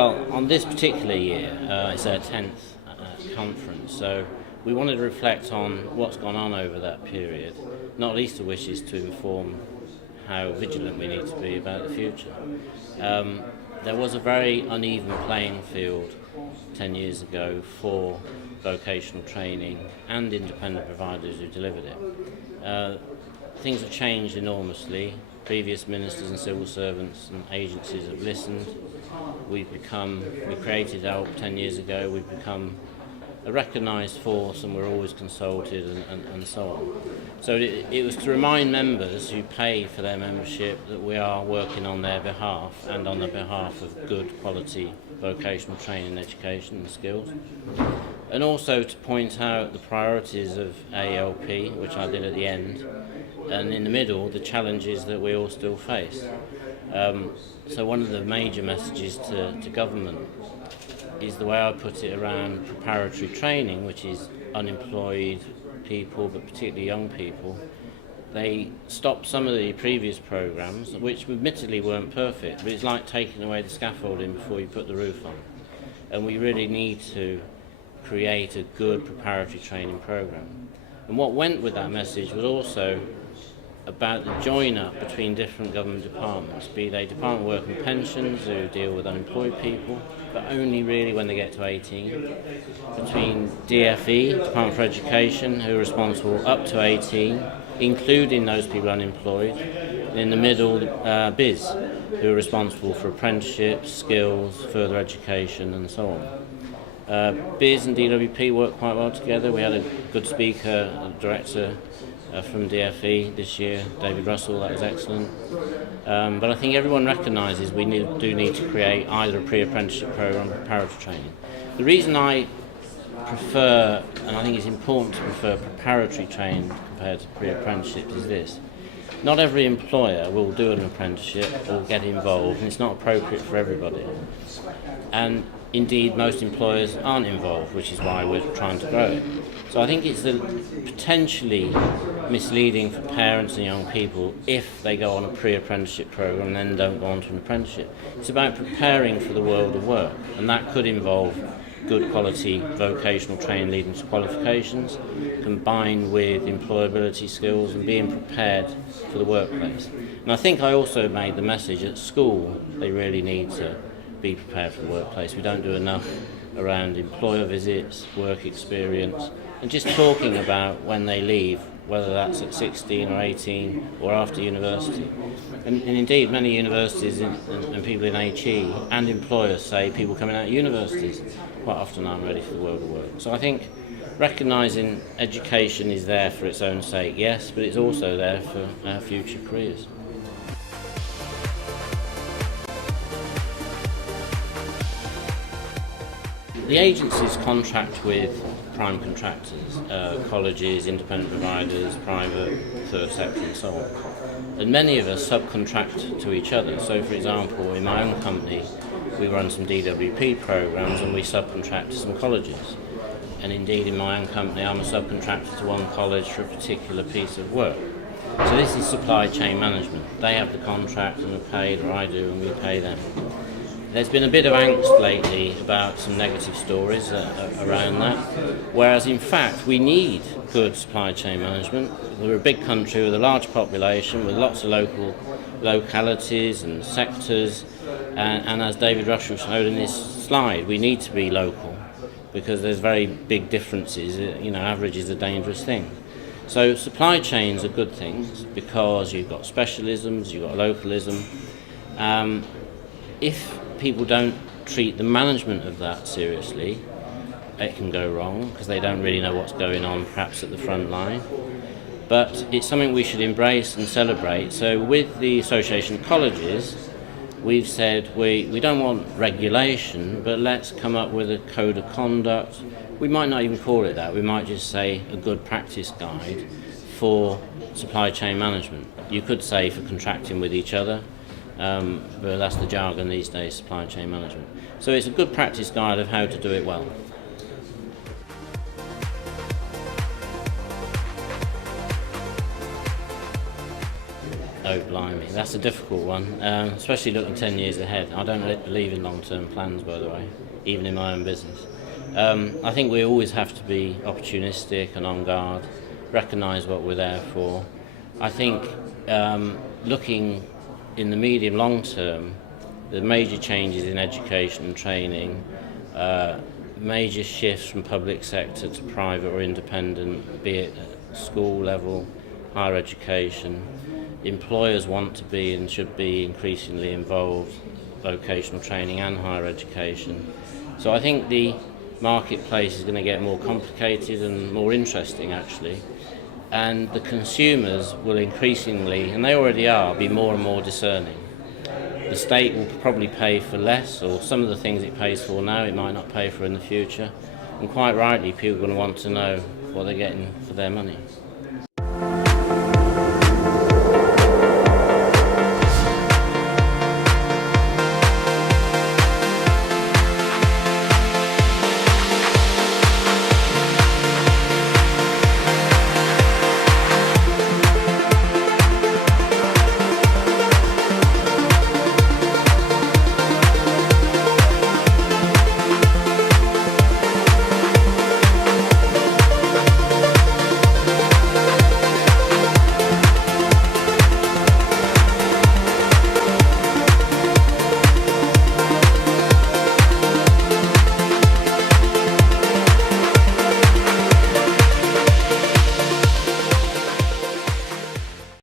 Well, on this particular year, it's our 10th conference, so we wanted to reflect on what's gone on over that period, not least of which is to inform how vigilant we need to be about the future. There was a very uneven playing field 10 years ago for vocational training and independent providers who delivered it. Things have changed enormously. Previous ministers and civil servants and agencies have listened. We created AELP 10 years ago, we've become a recognised force and we're always consulted and so on. So it was to remind members who pay for their membership that we are working on their behalf and on the behalf of good quality vocational training, education and skills. And also to point out the priorities of AELP, which I did at the end, and in the middle the challenges that we all still face. So one of the major messages to government is the way I put it around preparatory training, which is unemployed people, but particularly young people. They stopped some of the previous programmes, which admittedly weren't perfect, but it's like taking away the scaffolding before you put the roof on. And we really need to create a good preparatory training programme. And what went with that message was also about the join-up between different government departments, be they Department of Work and Pensions, who deal with unemployed people, but only really when they get to 18, between DFE, Department for Education, who are responsible up to 18, including those people unemployed, and in the middle, BIS, who are responsible for apprenticeships, skills, further education, and so on. BIS and DWP work quite well together. We had a good speaker, a director from DFE this year, David Russell, that was excellent. But I think everyone recognises we do need to create either a pre-apprenticeship programme or preparatory training. The reason I prefer, and I think it's important to prefer preparatory training compared to pre-apprenticeships is this. Not every employer will do an apprenticeship or get involved, and it's not appropriate for everybody. And indeed, most employers aren't involved, which is why we're trying to grow it. So I think it's potentially misleading for parents and young people if they go on a pre-apprenticeship programme and then don't go on to an apprenticeship. It's about preparing for the world of work, and that could involve good quality vocational training leading to qualifications, combined with employability skills and being prepared for the workplace. And I think I also made the message at school they really need to be prepared for the workplace. We don't do enough around employer visits, work experience, and just talking about when they leave, whether that's at 16 or 18 or after university. And indeed, many universities and people in HE and employers say people coming out of universities quite often aren't ready for the world of work. So I think recognising education is there for its own sake, yes, but it's also there for our future careers. The agencies contract with prime contractors, colleges, independent providers, private, third sector and so on. And many of us subcontract to each other. So for example, in my own company, we run some DWP programs and we subcontract to some colleges. And indeed in my own company, I'm a subcontractor to one college for a particular piece of work. So this is supply chain management. They have the contract and we're paid, or I do, and we pay them. There's been a bit of angst lately about some negative stories around that, whereas in fact we need good supply chain management. We're a big country with a large population, with lots of localities and sectors, and as David Russell showed in this slide, we need to be local because there's very big differences. Average is a dangerous thing. So supply chains are good things because you've got specialisms, you've got localism. If people don't treat the management of that seriously, it can go wrong because they don't really know what's going on perhaps at the front line. But it's something we should embrace and celebrate. So with the Association of Colleges, we've said we don't want regulation, but let's come up with a code of conduct. We might not even call it that. We might just say a good practice guide for supply chain management. You could say for contracting with each other, but that's the jargon these days, supply chain management. So it's a good practice guide of how to do it well. Oh, blimey, that's a difficult one, especially looking 10 years ahead. I don't believe in long-term plans, by the way, even in my own business. I think we always have to be opportunistic and on guard, recognise what we're there for. I think looking in the medium long term, the major changes in education and training, major shifts from public sector to private or independent, be it at school level, higher education. Employers want to be and should be increasingly involved, vocational training and higher education. So I think the marketplace is going to get more complicated and more interesting, actually, and the consumers will increasingly, and they already are, be more and more discerning. The state will probably pay for less, or some of the things it pays for now it might not pay for in the future, and quite rightly people are going to want to know what they're getting for their money.